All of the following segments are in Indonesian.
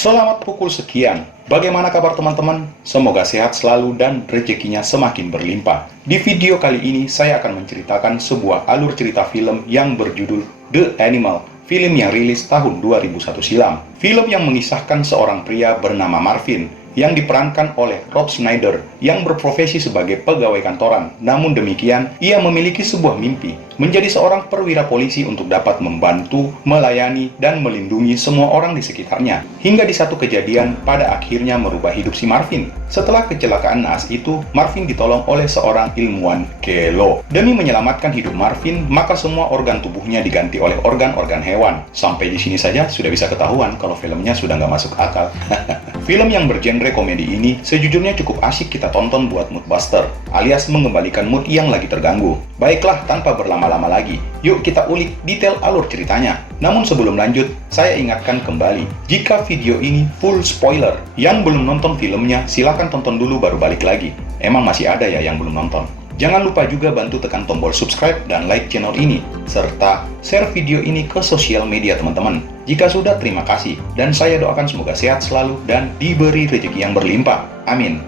Selamat pukul sekian. Bagaimana kabar teman-teman? Semoga sehat selalu dan rezekinya semakin berlimpah. Di video kali ini saya akan menceritakan sebuah alur cerita film yang berjudul The Animal, film yang rilis tahun 2001 silam. Film yang mengisahkan seorang pria bernama Marvin yang diperankan oleh Rob Schneider yang berprofesi sebagai pegawai kantoran. Namun demikian, ia memiliki sebuah mimpi, menjadi seorang perwira polisi untuk dapat membantu, melayani, dan melindungi semua orang di sekitarnya. Hingga di satu kejadian pada akhirnya merubah hidup si Marvin. Setelah kecelakaan naas itu, Marvin ditolong oleh seorang ilmuwan Kelo. Demi menyelamatkan hidup Marvin, maka semua organ tubuhnya diganti oleh organ-organ hewan. Sampai di sini saja sudah bisa ketahuan kalau filmnya sudah nggak masuk akal. Film yang bergenre komedi ini sejujurnya cukup asyik kita tonton buat mood buster, alias mengembalikan mood yang lagi terganggu. Baiklah, tanpa berlama-lama lagi, yuk kita ulik detail alur ceritanya. Namun sebelum lanjut, saya ingatkan kembali, jika video ini full spoiler, yang belum nonton filmnya silahkan tonton dulu baru balik lagi. Emang masih ada ya yang belum nonton? Jangan lupa juga bantu tekan tombol subscribe dan like channel ini, serta share video ini ke sosial media teman-teman. Jika sudah, terima kasih, dan saya doakan semoga sehat selalu dan diberi rezeki yang berlimpah. Amin.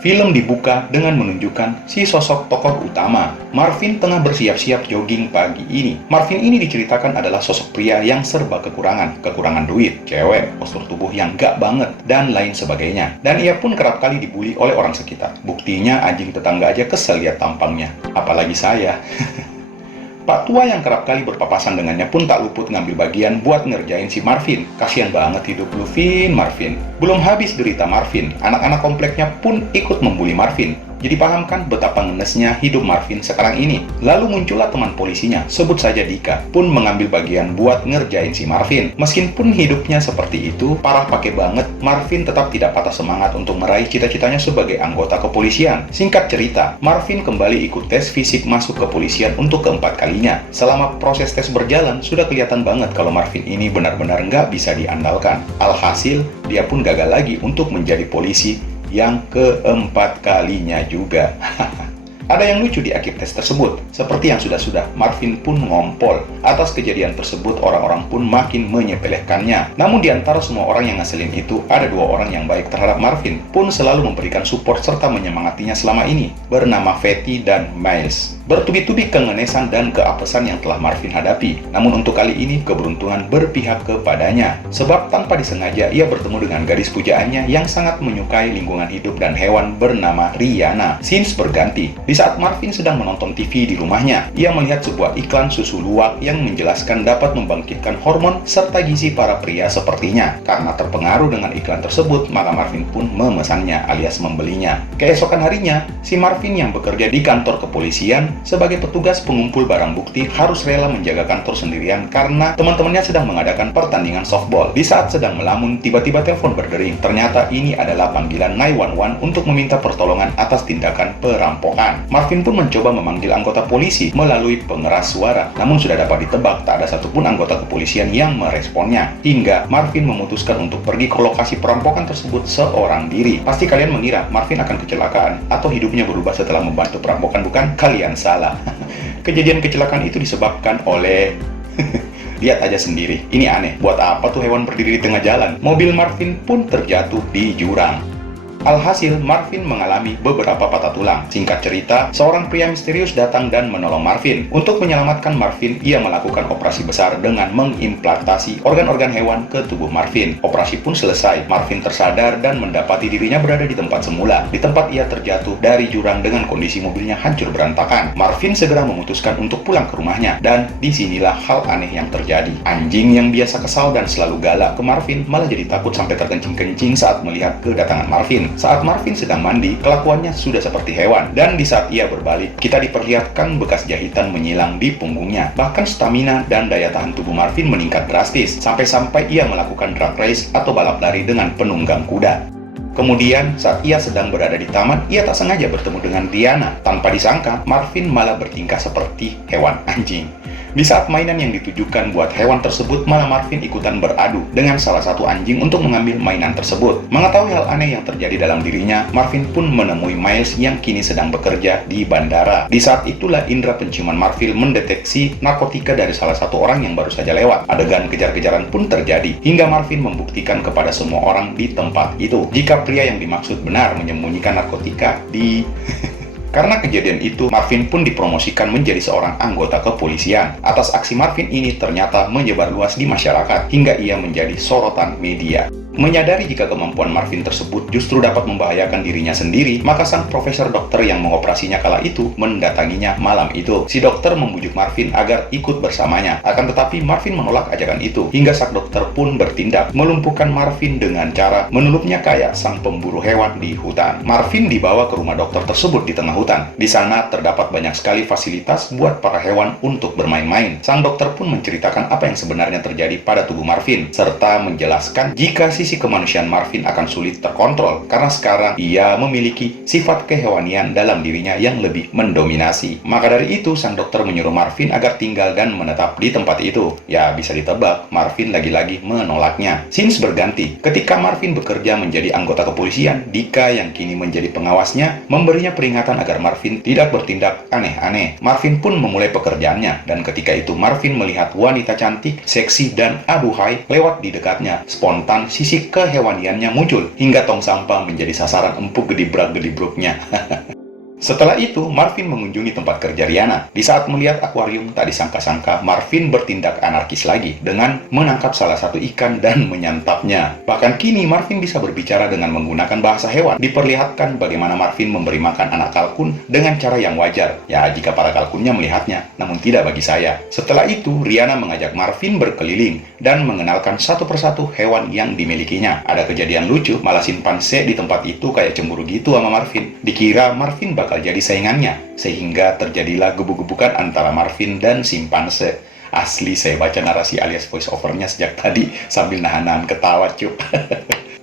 Film dibuka dengan menunjukkan si sosok tokoh utama. Marvin tengah bersiap-siap jogging pagi ini. Marvin ini diceritakan adalah sosok pria yang serba kekurangan duit, cewek, postur tubuh yang gak banget, dan lain sebagainya. Dan ia pun kerap kali dibully oleh orang sekitar. Buktinya anjing tetangga aja kesel lihat tampangnya. Apalagi saya. Pak tua yang kerap kali berpapasan dengannya pun tak luput ngambil bagian buat ngerjain si Marvin. Kasian banget hidup lu, Vin, Marvin. Belum habis derita Marvin, anak-anak kompleknya pun ikut membuli Marvin. Jadi paham kan betapa ngenesnya hidup Marvin sekarang ini. Lalu muncullah teman polisinya, sebut saja Dika, pun mengambil bagian buat ngerjain si Marvin. Meskipun hidupnya seperti itu, parah pakai banget, Marvin tetap tidak patah semangat untuk meraih cita-citanya sebagai anggota kepolisian. Singkat cerita, Marvin kembali ikut tes fisik masuk kepolisian untuk keempat kalinya. Selama proses tes berjalan, sudah kelihatan banget kalau Marvin ini benar-benar nggak bisa diandalkan. Alhasil, dia pun gagal lagi untuk menjadi polisi yang keempat kalinya juga. Ada yang lucu di akhir tes tersebut. Seperti yang sudah-sudah, Marvin pun ngompol. Atas kejadian tersebut, orang-orang pun makin menyepelekannya. Namun di antara semua orang yang ngeselin itu, ada dua orang yang baik terhadap Marvin, pun selalu memberikan support serta menyemangatinya selama ini, bernama Fatty dan Miles. Bertubi-tubi kengenesan dan keapesan yang telah Marvin hadapi. Namun untuk kali ini, keberuntungan berpihak kepadanya. Sebab tanpa disengaja, ia bertemu dengan gadis pujaannya yang sangat menyukai lingkungan hidup dan hewan bernama Rihanna. Scenes berganti. Di saat Marvin sedang menonton TV di rumahnya, ia melihat sebuah iklan susu luwak yang menjelaskan dapat membangkitkan hormon serta gizi para pria sepertinya. Karena terpengaruh dengan iklan tersebut, maka Marvin pun memesannya alias membelinya. Keesokan harinya, si Marvin yang bekerja di kantor kepolisian sebagai petugas pengumpul barang bukti harus rela menjaga kantor sendirian karena teman-temannya sedang mengadakan pertandingan softball. Di saat sedang melamun, tiba-tiba telepon berdering. Ternyata ini adalah panggilan 911 untuk meminta pertolongan atas tindakan perampokan. Marvin pun mencoba memanggil anggota polisi melalui pengeras suara, namun sudah dapat ditebak tak ada satupun anggota kepolisian yang meresponnya. Hingga Marvin memutuskan untuk pergi ke lokasi perampokan tersebut seorang diri. Pasti kalian mengira Marvin akan kecelakaan atau hidupnya berubah setelah membantu perampokan, bukan? Kalian salah. Kejadian kecelakaan itu disebabkan oleh lihat aja sendiri. Ini aneh, buat apa tuh hewan berdiri di tengah jalan? Mobil Marvin pun terjatuh di jurang. Alhasil, Marvin mengalami beberapa patah tulang. Singkat cerita, seorang pria misterius datang dan menolong Marvin. Untuk menyelamatkan Marvin, ia melakukan operasi besar dengan mengimplantasi organ-organ hewan ke tubuh Marvin. Operasi pun selesai. Marvin tersadar dan mendapati dirinya berada di tempat semula. Di tempat ia terjatuh dari jurang dengan kondisi mobilnya hancur berantakan. Marvin segera memutuskan untuk pulang ke rumahnya. Dan disinilah hal aneh yang terjadi. Anjing yang biasa kesal dan selalu galak ke Marvin malah jadi takut sampai terkencing-kencing saat melihat kedatangan Marvin. Saat Marvin sedang mandi, kelakuannya sudah seperti hewan. Dan di saat ia berbalik, kita diperlihatkan bekas jahitan menyilang di punggungnya. Bahkan stamina dan daya tahan tubuh Marvin meningkat drastis, sampai-sampai ia melakukan drag race atau balap lari dengan penunggang kuda. Kemudian, saat ia sedang berada di taman, ia tak sengaja bertemu dengan Rihanna. Tanpa disangka, Marvin malah bertingkah seperti hewan anjing. Di saat mainan yang ditujukan buat hewan tersebut, malah Marvin ikutan beradu dengan salah satu anjing untuk mengambil mainan tersebut. Mengetahui hal aneh yang terjadi dalam dirinya, Marvin pun menemui Miles yang kini sedang bekerja di bandara. Di saat itulah indera penciuman Marvin mendeteksi narkotika dari salah satu orang yang baru saja lewat. Adegan kejar-kejaran pun terjadi, hingga Marvin membuktikan kepada semua orang di tempat itu jika pria yang dimaksud benar menyembunyikan narkotika di... Karena kejadian itu, Marvin pun dipromosikan menjadi seorang anggota kepolisian. Atas aksi Marvin ini ternyata menyebar luas di masyarakat, hingga ia menjadi sorotan media. Menyadari jika kemampuan Marvin tersebut justru dapat membahayakan dirinya sendiri, maka sang profesor dokter yang mengoperasinya kala itu mendatanginya malam itu. Si dokter membujuk Marvin agar ikut bersamanya, akan tetapi Marvin menolak ajakan itu, hingga sang dokter pun bertindak, melumpuhkan Marvin dengan cara menelupnya kayak sang pemburu hewan di hutan. Marvin dibawa ke rumah dokter tersebut di tengah hutan. Di sana terdapat banyak sekali fasilitas buat para hewan untuk bermain-main. Sang dokter pun menceritakan apa yang sebenarnya terjadi pada tubuh Marvin, serta menjelaskan jika sisi kemanusiaan Marvin akan sulit terkontrol karena sekarang ia memiliki sifat kehewanian dalam dirinya yang lebih mendominasi. Maka dari itu, sang dokter menyuruh Marvin agar tinggal dan menetap di tempat itu. Ya, bisa ditebak, Marvin lagi-lagi menolaknya. Scenes berganti. Ketika Marvin bekerja menjadi anggota kepolisian, Dika yang kini menjadi pengawasnya memberinya peringatan agar Marvin tidak bertindak aneh-aneh. Marvin pun memulai pekerjaannya, dan ketika itu Marvin melihat wanita cantik, seksi, dan aduhai lewat di dekatnya. Spontan sisi kehewaniannya muncul, hingga tong sampah menjadi sasaran empuk gedibrak-gedibruknya. Setelah itu, Marvin mengunjungi tempat kerja Rihanna. Di saat melihat akuarium, tak disangka-sangka Marvin bertindak anarkis lagi dengan menangkap salah satu ikan dan menyantapnya. Bahkan kini Marvin bisa berbicara dengan menggunakan bahasa hewan. Diperlihatkan bagaimana Marvin memberi makan anak kalkun dengan cara yang wajar. Ya, jika para kalkunnya melihatnya, namun tidak bagi saya. Setelah itu, Rihanna mengajak Marvin berkeliling dan mengenalkan satu persatu hewan yang dimilikinya. Ada kejadian lucu, malah simpanse di tempat itu kayak cemburu gitu sama Marvin. Dikira Marvin bakal jadi saingannya, sehingga terjadilah gebuk-gebukan antara Marvin dan simpanse. Asli saya baca narasi alias voice overnya sejak tadi sambil nahan-nahan ketawa cuy.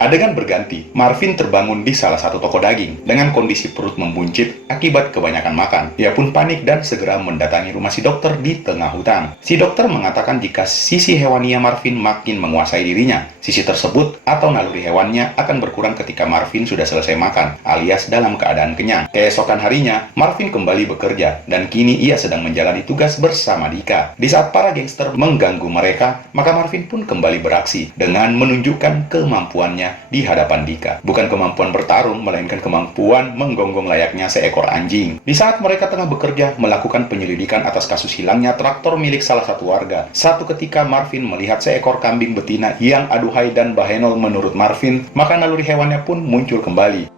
Adegan berganti, Marvin terbangun di salah satu toko daging dengan kondisi perut membuncit akibat kebanyakan makan. Dia pun panik dan segera mendatangi rumah si dokter di tengah hutan. Si dokter mengatakan jika sisi hewania Marvin makin menguasai dirinya. Sisi tersebut atau naluri hewannya akan berkurang ketika Marvin sudah selesai makan, alias dalam keadaan kenyang. Keesokan harinya, Marvin kembali bekerja dan kini ia sedang menjalani tugas bersama Dika. Di saat para gangster mengganggu mereka, maka Marvin pun kembali beraksi dengan menunjukkan kemampuannya di hadapan Dika. Bukan kemampuan bertarung, melainkan kemampuan menggonggong layaknya seekor anjing. Di saat mereka tengah bekerja melakukan penyelidikan atas kasus hilangnya traktor milik salah satu warga, satu ketika Marvin melihat seekor kambing betina yang aduhai dan bahenol menurut Marvin, maka naluri hewannya pun muncul kembali.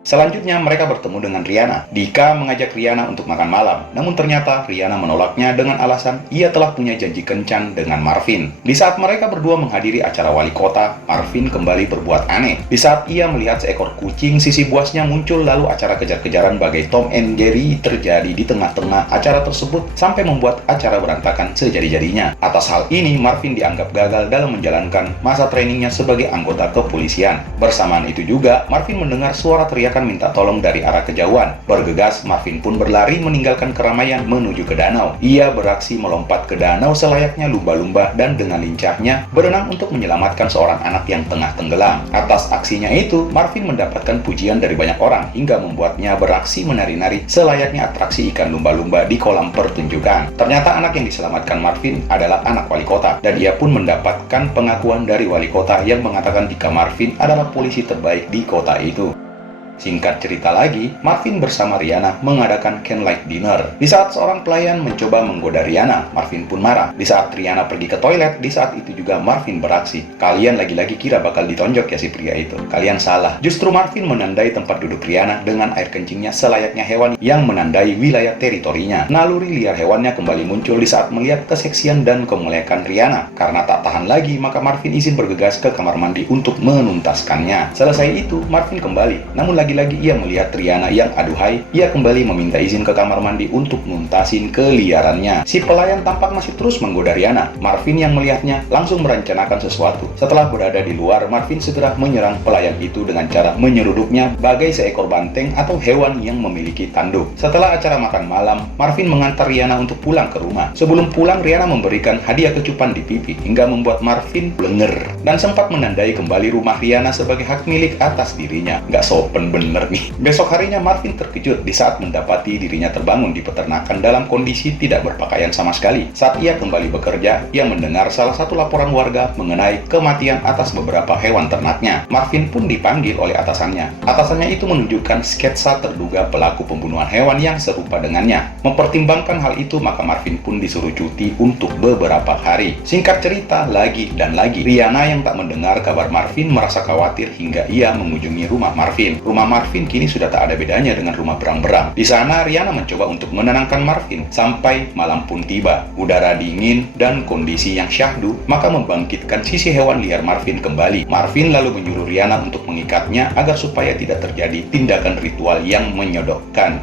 Selanjutnya mereka bertemu dengan Rihanna. Dika mengajak Rihanna untuk makan malam, namun ternyata Rihanna menolaknya dengan alasan ia telah punya janji kencan dengan Marvin. Di saat mereka berdua menghadiri acara wali kota, Marvin kembali berbuat aneh. Di saat ia melihat seekor kucing, sisi buasnya muncul, lalu acara kejar-kejaran bagai Tom and Jerry terjadi di tengah-tengah acara tersebut sampai membuat acara berantakan sejadi-jadinya. Atas hal ini, Marvin dianggap gagal dalam menjalankan masa trainingnya sebagai anggota kepolisian. Bersamaan itu juga, Marvin mendengar suara teriakan minta tolong dari arah kejauhan. Bergegas, Marvin pun berlari meninggalkan keramaian menuju ke danau. Ia beraksi melompat ke danau selayaknya lumba-lumba dan dengan lincahnya berenang untuk menyelamatkan seorang anak yang tengah tenggelam. Atas aksinya itu, Marvin mendapatkan pujian dari banyak orang hingga membuatnya beraksi menari-nari selayaknya atraksi ikan lumba-lumba di kolam pertunjukan. Ternyata anak yang diselamatkan Marvin adalah anak wali kota, dan ia pun mendapatkan pengakuan dari wali kota yang mengatakan jika Marvin adalah polisi terbaik di kota itu. Singkat cerita lagi, Marvin bersama Rihanna mengadakan candlelight dinner. Di saat seorang pelayan mencoba menggoda Rihanna, Marvin pun marah. Di saat Rihanna pergi ke toilet, di saat itu juga Marvin beraksi. Kalian lagi-lagi kira bakal ditonjok ya si pria itu. Kalian salah. Justru Marvin menandai tempat duduk Rihanna dengan air kencingnya selayaknya hewan yang menandai wilayah teritorinya. Naluri liar hewannya kembali muncul di saat melihat keseksian dan kemuliaan Rihanna. Karena tak tahan lagi, maka Marvin izin bergegas ke kamar mandi untuk menuntaskannya. Selesai itu, Marvin kembali. Namun lagi lagi-lagi ia melihat Riana yang aduhai, ia kembali meminta izin ke kamar mandi untuk nuntasin keliarannya. Si pelayan tampak masih terus menggoda Riana. Marvin yang melihatnya langsung merencanakan sesuatu. Setelah berada di luar, Marvin segera menyerang pelayan itu dengan cara menyeruduknya bagai seekor banteng atau hewan yang memiliki tanduk. Setelah acara makan malam, Marvin mengantar Riana untuk pulang ke rumah. Sebelum pulang, Riana memberikan hadiah kecupan di pipi hingga membuat Marvin blenger dan sempat menandai kembali rumah Riana sebagai hak milik atas dirinya. Nggak sopan bener nih. Besok harinya Marvin terkejut di saat mendapati dirinya terbangun di peternakan dalam kondisi tidak berpakaian sama sekali. Saat ia kembali bekerja, ia mendengar salah satu laporan warga mengenai kematian atas beberapa hewan ternaknya. Marvin pun dipanggil oleh atasannya. Atasannya itu menunjukkan sketsa terduga pelaku pembunuhan hewan yang serupa dengannya. Mempertimbangkan hal itu, maka Marvin pun disuruh cuti untuk beberapa hari. Singkat cerita, lagi dan lagi, Riana yang tak mendengar kabar Marvin merasa khawatir hingga ia mengunjungi rumah Marvin. Rumah Marvin kini sudah tak ada bedanya dengan rumah berang-berang. Di sana, Riana mencoba untuk menenangkan Marvin sampai malam pun tiba. Udara dingin dan kondisi yang syahdu maka membangkitkan sisi hewan liar Marvin kembali. Marvin lalu menyuruh Riana untuk mengikatnya agar supaya tidak terjadi tindakan ritual yang menyodokkan.